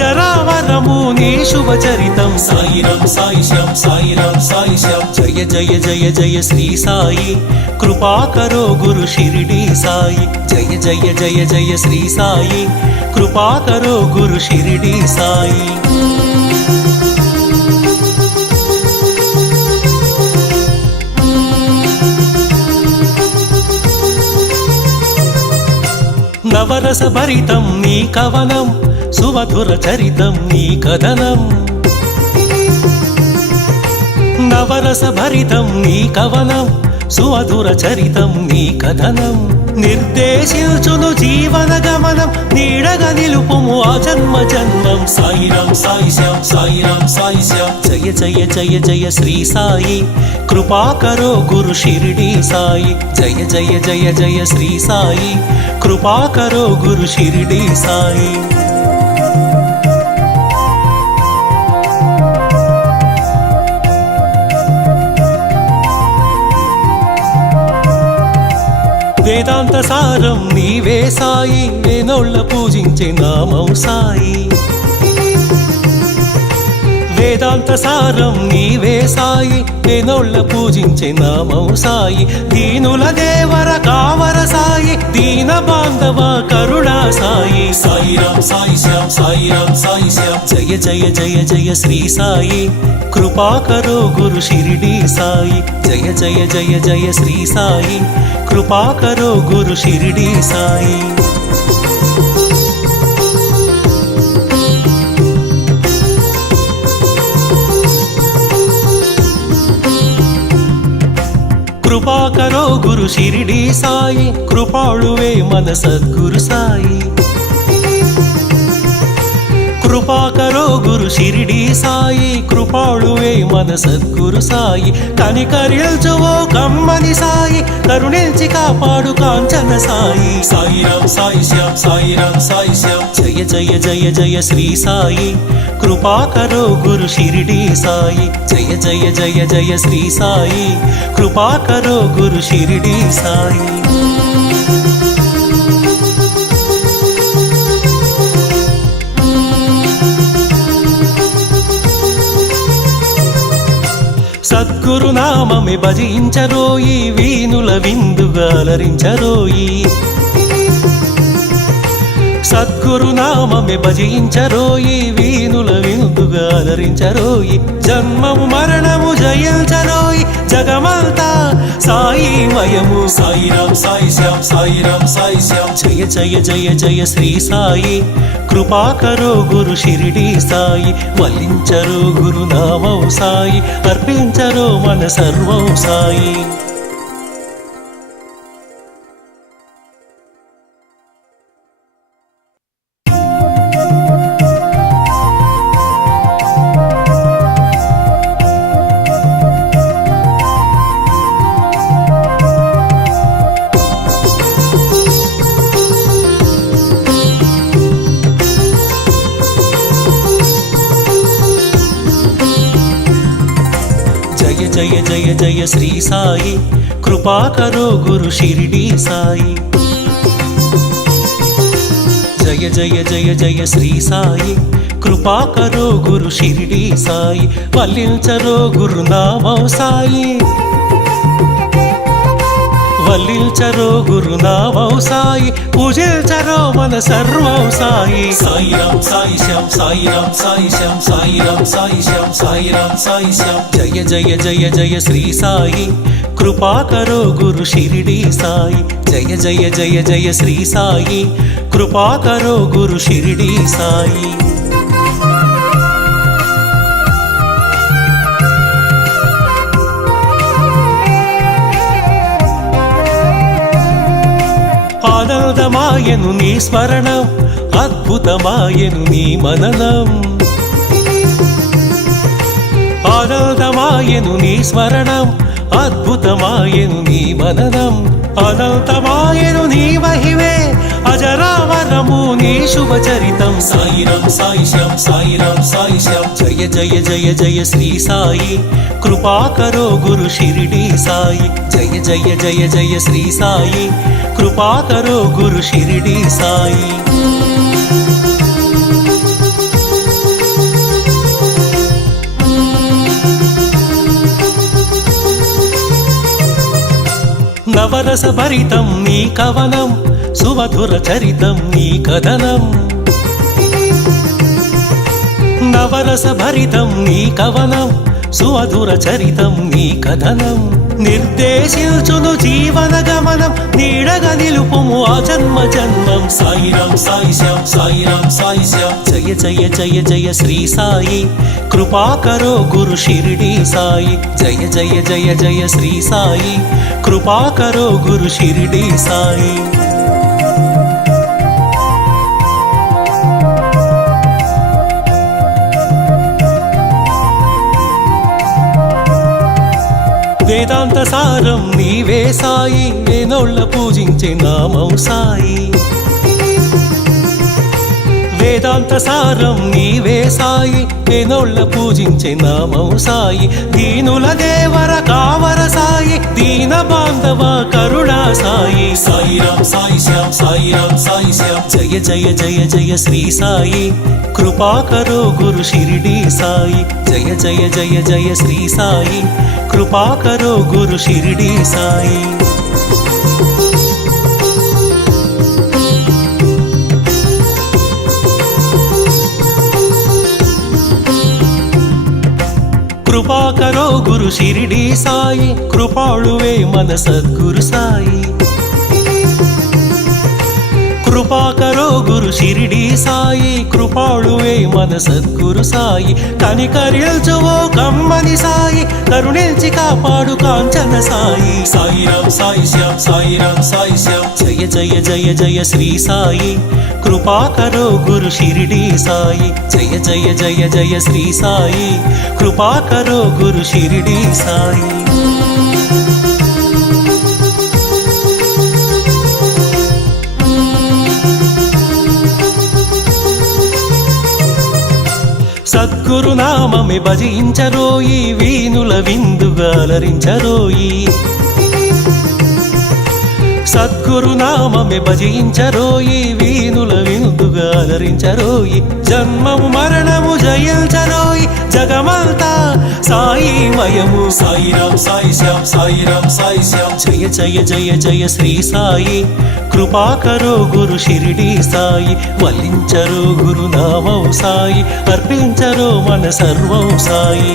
అజరావరము నీ శుభచరితం సాయిరం సాయిశ్యాం సాయిరం సాయిశ్యాం జయ జయ జయ జయ శ్రీ సాయి కృపాకరో గురు షిరిడి సాయి జయ జయ జయ జయ శ్రీ సాయి కృపాకరో గురు షిరిడి సాయి నవరస భరితం నీ కవనం సుమధుర చరితం నీ కథనం నవరస భరితం నీ కవనం సుమధుర చరితం నీ కథనం నిర్దేశించును జీవన గమనం నీడగా నిలుపుము ఆ జన్మ జన్మం సాయిరాం సాయిశ్యాం సాయిరాం సాయిశ్యాం జయ జయ జయ జయ శ్రీ సాయి కృపాకరో గురు షిరిడి సాయి జయ జయ జయ జయ శ్రీ సాయి కృపాకరో గురు షిరిడి సాయి వేదాంత సారం నీవే సాయి వేనోళ్ళ పూజించే నామం సాయి వేదాంత సారం నీవే సాయి వేనోళ్ళ పూజించే నామం సాయి దీనుల దేవర కావర సాయి దీన బాంధవ కరుణా సాయి సాయిరాం సాయిశ్యాం సాయిరాం సాయిశ్యాం జయ జయ జయ జయ శ్రీ సాయి కృపాకరో గురు షిరిడి సాయి జయ జయ జయ జయ శ్రీ సాయి కృపాకరో గురు షిరిడి సాయి కృపాకరో గురు షిరిడి సాయి కృపాళువే మన సద్గురు సాయి కృపాకరో గురు షిరిడి సాయి కృపాళువే మన సద్గురు సాయి కనికరిల్చువో కమ్మని సాయి కరుణించి కాపాడు కాంచన సాయి సాయిరాం సాయిశ్యాం సాయిరాం సాయిశ్యాం జయ జయ జయ జయ శ్రీ సాయి కృపాకరో గురు షిరిడి సాయి జయ జయ జయ జయ శ్రీ సాయి కృపాకరో గురు షిరిడి సాయి సద్గురు నామమే భజించరోయి వీనుల విందుగా అలరించరోయి సద్గురు నామమే భజించరోయి వీనుల విందుగా అలరించరోయి జన్మము మరణము జయించరోయి జగమంతా సాయి మయము సాయిరాం సాయిశ్యాం సాయిరాం సాయిశ్యాం జయ జయ జయ జయ శ్రీ సాయి కృపాకరో గురు షిరిడి సాయి వల్లించరో గురు నామం సాయి అర్పించరో మన సర్వం సాయి జయ జయ జయ శ్రీ సాయి కృపాకరో గురు షిరిడి సాయి జయ జయ జయ జయ శ్రీ సాయి కృపాకరో గురు షిరిడి సాయి వల్లించరో గురు నామం సాయి వల్లించరో గురు నామం సాయి పూజించరో మన సర్వం సాయి సాయిరాం సాయిశ్యాం సాయిరాం సాయిశ్యాం సాయిరాం సాయిశ్యాం సాయిరాం సాయిశ్యాం జయ జయ జయ జయ శ్రీ సాయి కృపాకరో గురు షిరిడి సాయి జయ జయ జయ జయ శ్రీ సాయి కృపాకరో గురు షిరిడి సాయి ఆనందమాయను నీ స్మరణం అద్భుతమాయను నీ మననం ఆనందమాయను నీ స్మరణం అద్భుతమాయను నీ మననం అనంతమాయను నీ మహిమే అజరావరము నీ శుభచరితం సాయిరాం సాయిశ్యాం సాయిరాం సాయిశ్యాం జయ జయ జయ జయ శ్రీ సాయి కృపాకరో గురు షిరిడి సాయి జయ జయ జయ జయ శ్రీ సాయి కృపాకరో గురు షిరిడి సాయి నవరస భరితం నీ కవనం సుమధుర చరితం నీ కథనం నవరస భరితం నీ కవనం సుమధుర చరితం నీ కథనం నిర్దేశించును జీవన గమనం నీడగా నిలుపుము ఆ జన్మ జన్మం సాయిరాం సాయి శ్యాం సాయిరాం సాయి శ్యాం జయ జయ జయ జయ శ్రీ సాయి కృపాకరో గురు షిరిడి సాయి జయ జయ జయ జయ శ్రీ సాయి కృపాకరో గురు షిరిడి సాయి వేదాంత సారం నీవే సాయి వేనోళ్ళ పూజించే నామం సాయి వేదాంత సారం నీవే సాయి వేనోళ్ళ పూజించే నామం సాయి దీనుల దేవర కావర సాయి దీన బాంధవ కరుణా సాయి సాయిరాం సాయి శ్యాం సాయిరాం సాయి శ్యాం జయ జయ జయ జయ శ్రీ సాయి కృపాకరో గురు షిరిడి సాయి జయ జయ జయ జయ శ్రీ సాయి కృపాకరో గురు షిరిడి సాయి కృపాకరో గురు షిరిడి సాయి కృపాళువే మన సద్గురు సాయి కృపాకరో గురు షిరిడి సాయి కృపాళువే మన సద్గురు సాయి కనికరిల్చువో కమ్మని సాయి కరుణించి కాపాడు కాంచన సాయి సాయిరాం సాయి శ్యాం సాయిరాం సాయి శ్యాం జయ జయ జయ జయ శ్రీ సాయి కృపాకరో గురు షిరిడి సాయి జయ జయ జయ జయ శ్రీ సాయి కృపాకరో గురు షిరిడి సాయి సద్గురు నామమే భజించరోయి వీనుల విందుగా అలరించరోయి సద్గురు నామమే భజించరోయి వీనుల విందుగా అలరించరోయి జన్మము మరణము జయించరోయి జగమంతా సాయి మయము సాయిరాం సాయి శ్యాం సాయిరాం సాయి శ్యాం జయ జయ జయ జయ శ్రీ సాయి కృపాకరో గురు షిరిడి సాయి వల్లించరో గురు నామం సాయి అర్పించరో మన సర్వం సాయి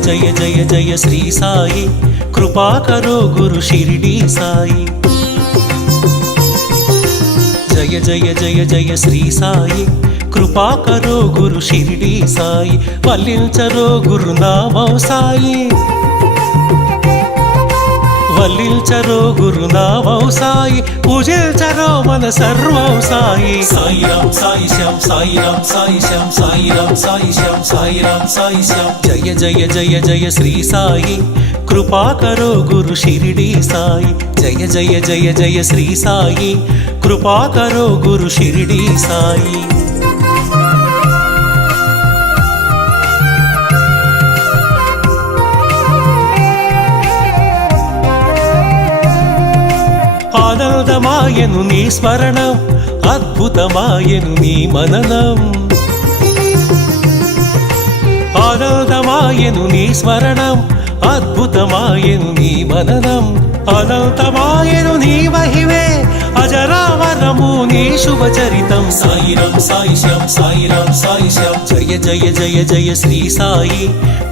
జయ జయ జయ శ్రీ సాయి కృపాకరో గురు షిరిడి సాయి జయ జయ జయ జయ శ్రీ సాయి కృపాకరో గురు షిరిడి సాయి వల్లించరో గురు నామం సాయి వల్లించరో గురు నామం సాయి పూజించరో మన సర్వం సాయి సాయిరాం సాయి శ్యాం సాయిరాం సాయి శ్యాం సాయిరాం సాయి శ్యాం సాయిరాం సాయి శ్యాం జయ జయ జయ జయ శ్రీ సాయి కృపాకరో గురు షిరిడి సాయి జయ జయ జయ జయ శ్రీ సాయి కృపాకరో గురు షిరిడి సాయి ఆనందమాయను నీ స్మరణం అద్భుతమాయను నీ మననం ఆనందమాయను నీ స్మరణం అద్భుతమాయను నీ మననం అనంతమాయను నీ మహిమే అజరావరము నీ శుభచరితం సాయిరాం సాయి శ్యాం సాయిరాం సాయి శ్యాం జయ జయ జయ జయ శ్రీ సాయి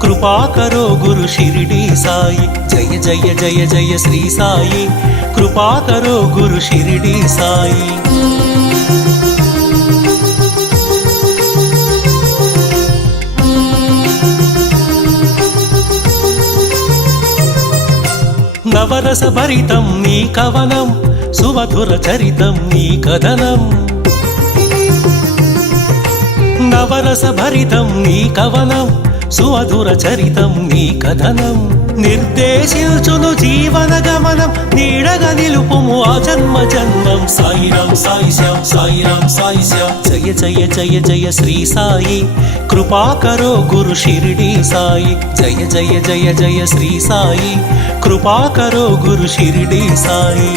కృపాకరో గురు షిరిడి సాయి జయ జయ జయ జయ శ్రీ సాయి కృపాకరో గురు షిరిడి సాయి నవరస భరితం నీ కవనం సుమధుర చరితం నీ కథనం నవరస భరితం నీ కవనం సుమధుర చరితం నీ కథనం నిర్దేశించును జీవన గమనం నీడగా నిలుపుము ఆ జన్మ జన్మం సాయిరాం సాయి శ్యాం సాయిరాం సాయి శ్యాం జయ జయ జయ జయ శ్రీ సాయి కృపాకరో గురు షిరిడి సాయి జయ జయ జయ జయ శ్రీ సాయి కృపాకరో గురు షిరిడి సాయి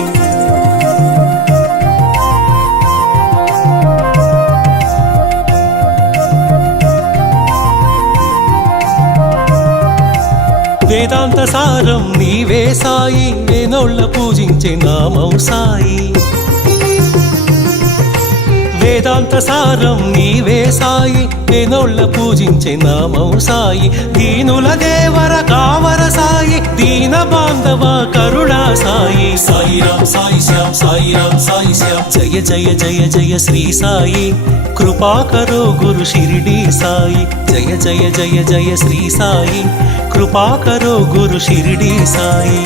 వేదాంత సారం నీవే సాయి వేనోళ్ళ పూజించే నామం సాయి వేదాంత సారం నీవే సాయి వేనోళ్ళ పూజించే నామం సాయి దీనుల దేవర కావర సాయి దీన బాంధవ కరుణా సాయి సాయిరాం సాయి శ్యాం సాయిరాం సాయి శ్యాం జయ జయ జయ జయ శ్రీ సాయి కృపాకరో గురు షిరిడి సాయి జయ జయ జయ జయ శ్రీ సాయి కృపాకరో గురు షిరిడి సాయి